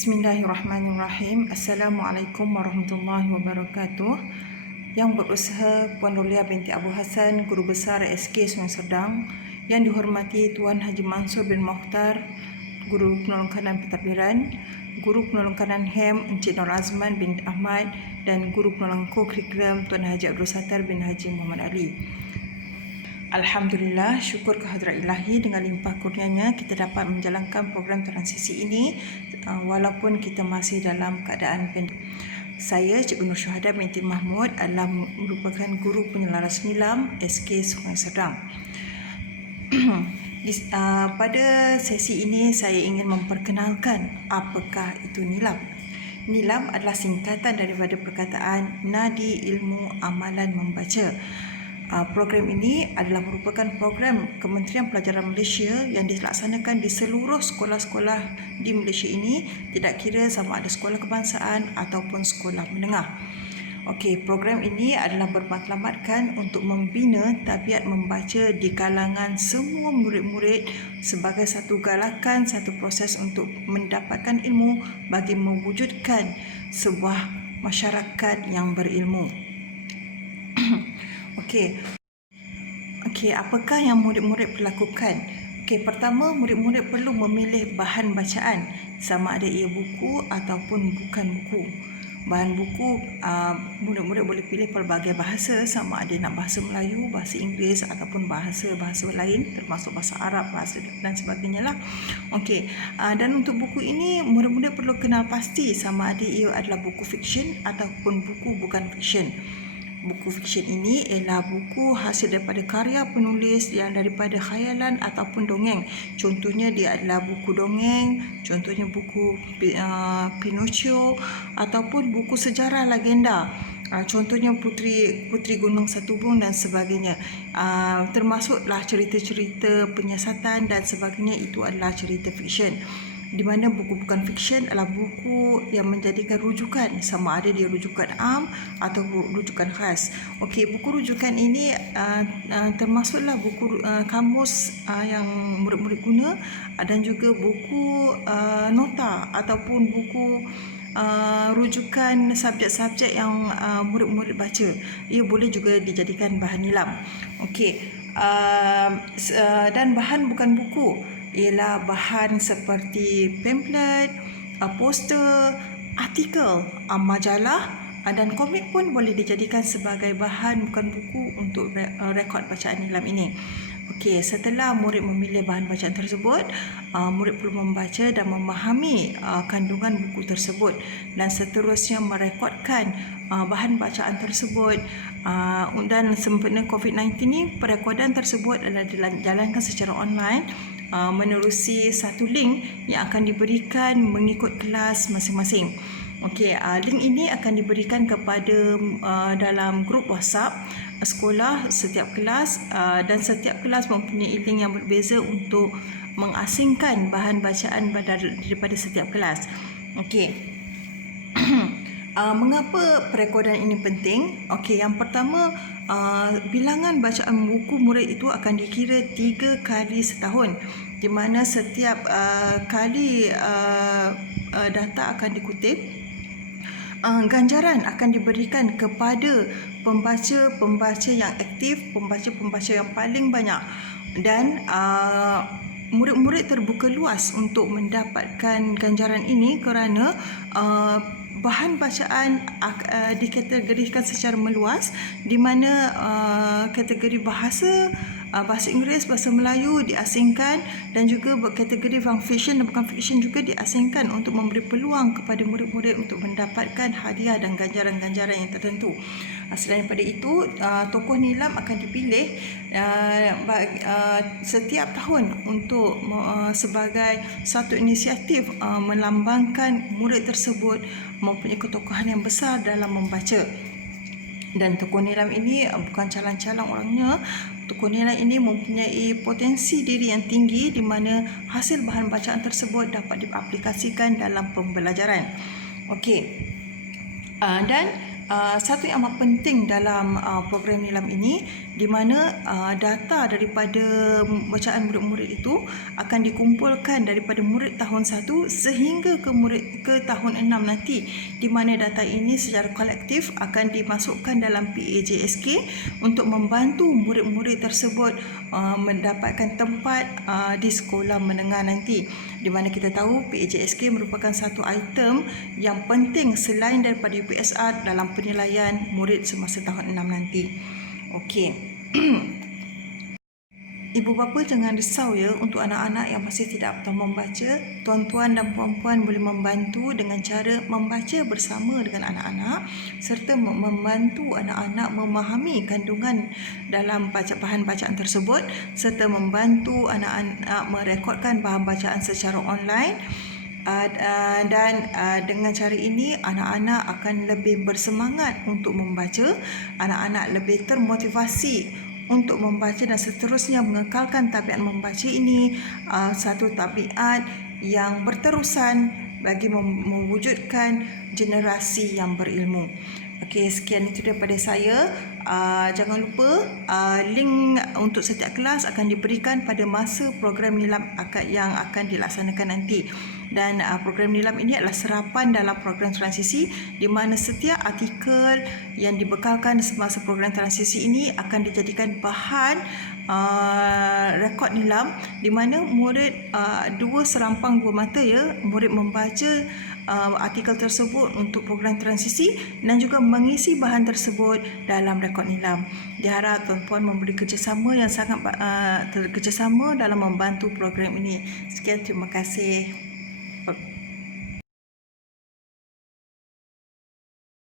Bismillahirrahmanirrahim. Assalamualaikum warahmatullahi wabarakatuh. Yang berusaha Puan Rolia binti Abu Hassan, Guru Besar SK Sungai Serdang. Yang dihormati Tuan Haji Mansur bin Mokhtar, Guru Penolong Kanan Pentadbiran, Guru Penolong Kanan HEM Encik Nur Azman bin Ahmad, dan Guru Penolong Co-Curriculum Tuan Haji Abdul Sattar bin Haji Muhammad Ali. Alhamdulillah, syukur kehadrat ilahi, dengan limpah kurnianya kita dapat menjalankan program transisi ini walaupun kita masih dalam keadaan pandemik. Saya Cikgu Nur Syuhada binti Mahmud adalah merupakan Guru Penyelaras Nilam SK Sungai Serdang. Pada sesi ini saya ingin memperkenalkan apakah itu nilam. Nilam adalah singkatan daripada perkataan Nadi Ilmu Amalan Membaca. Program ini adalah merupakan program Kementerian Pelajaran Malaysia yang dilaksanakan di seluruh sekolah-sekolah di Malaysia ini, tidak kira sama ada sekolah kebangsaan ataupun sekolah menengah. Okey, program ini adalah bermatlamatkan untuk membina tabiat membaca di kalangan semua murid-murid sebagai satu galakan, satu proses untuk mendapatkan ilmu bagi mewujudkan sebuah masyarakat yang berilmu. Okey, apakah yang murid-murid perlu lakukan? Okey, pertama, murid-murid perlu memilih bahan bacaan, sama ada ia buku ataupun bukan buku. Bahan buku, murid-murid boleh pilih pelbagai bahasa, sama ada nak bahasa Melayu, bahasa Inggeris ataupun bahasa-bahasa lain, termasuk bahasa Arab, bahasa dan sebagainya lah. Okey, dan untuk buku ini, murid-murid perlu kenal pasti sama ada ia adalah buku fiksyen ataupun buku bukan fiksyen. Buku fiksyen ini ialah buku hasil daripada karya penulis yang daripada khayalan ataupun dongeng. Contohnya dia adalah buku dongeng, contohnya buku Pinocchio ataupun buku sejarah legenda. Contohnya Putri Gunung Satubung dan sebagainya. Termasuklah cerita-cerita penyiasatan dan sebagainya, itu adalah cerita fiksyen. Di mana buku bukan fiksyen adalah buku yang menjadikan rujukan, sama ada dia rujukan am atau rujukan khas. Okey, buku rujukan ini termasuklah buku kamus yang murid-murid guna, dan juga buku nota ataupun buku rujukan subjek-subjek yang murid-murid baca. Ia boleh juga dijadikan bahan nilam. Okey, dan bahan bukan buku ialah bahan seperti pamphlet, poster, artikel, majalah dan komik pun boleh dijadikan sebagai bahan bukan buku untuk rekod bacaan nilam ini. Okey, setelah murid memilih bahan bacaan tersebut, murid perlu membaca dan memahami kandungan buku tersebut dan seterusnya merekodkan bahan bacaan tersebut. Dan sempena COVID-19 ni, perekodan tersebut adalah dijalankan secara online menerusi satu link yang akan diberikan mengikut kelas masing-masing. Okey, link ini akan diberikan kepada dalam grup WhatsApp sekolah setiap kelas, dan setiap kelas mempunyai link yang berbeza untuk mengasingkan bahan bacaan daripada setiap kelas. Okey. Mengapa perekodan ini penting? Okey, yang pertama, bilangan bacaan buku murid itu akan dikira 3 kali setahun, di mana setiap kali data akan dikutip, ganjaran akan diberikan kepada pembaca-pembaca yang aktif, pembaca-pembaca yang paling banyak, dan murid-murid terbuka luas untuk mendapatkan ganjaran ini kerana bahan bacaan dikategorikan secara meluas, di mana kategori bahasa Inggeris, bahasa Melayu diasingkan, dan juga kategori fiksyen dan bukan fiksyen juga diasingkan untuk memberi peluang kepada murid-murid untuk mendapatkan hadiah dan ganjaran-ganjaran yang tertentu. Selain daripada itu, tokoh nilam akan dipilih setiap tahun untuk sebagai satu inisiatif melambangkan murid tersebut mempunyai ketokohan yang besar dalam membaca. Dan tokoh nilam ini bukan calon-calon orangnya. Tokoh nilam ini mempunyai potensi diri yang tinggi, di mana hasil bahan bacaan tersebut dapat diaplikasikan dalam pembelajaran. Okey. Dan satu yang amat penting dalam program Nilam ini, di mana data daripada bacaan murid-murid itu akan dikumpulkan daripada murid tahun 1 sehingga ke tahun 6 nanti, di mana data ini secara kolektif akan dimasukkan dalam PAJSK untuk membantu murid-murid tersebut mendapatkan tempat di sekolah menengah nanti, di mana kita tahu PAJSK merupakan satu item yang penting selain daripada UPSR dalam penilaian murid semasa tahun 6 nanti. Okey. Ibu bapa jangan risau ya untuk anak-anak yang masih tidak tahu membaca. Tuan-tuan dan puan-puan boleh membantu dengan cara membaca bersama dengan anak-anak serta membantu anak-anak memahami kandungan dalam bahan bacaan tersebut serta membantu anak-anak merekodkan bahan bacaan secara online. Dan dengan cara ini anak-anak akan lebih bersemangat untuk membaca, anak-anak lebih termotivasi untuk membaca dan seterusnya mengekalkan tabiat membaca ini satu tabiat yang berterusan bagi mewujudkan generasi yang berilmu. Okey, sekian itu daripada saya. Jangan lupa link untuk setiap kelas akan diberikan pada masa program Nilam yang akan dilaksanakan nanti. Dan program Nilam ini adalah serapan dalam program transisi, di mana setiap artikel yang dibekalkan semasa program transisi ini akan dijadikan bahan rekod Nilam, di mana murid dua serampang dua mata ya, murid membaca artikel tersebut untuk program transisi dan juga mengisi bahan tersebut dalam rekod Nilam. Diharap tuan-puan memberi kerjasama yang sangat kerjasama dalam membantu program ini. Sekian, terima kasih.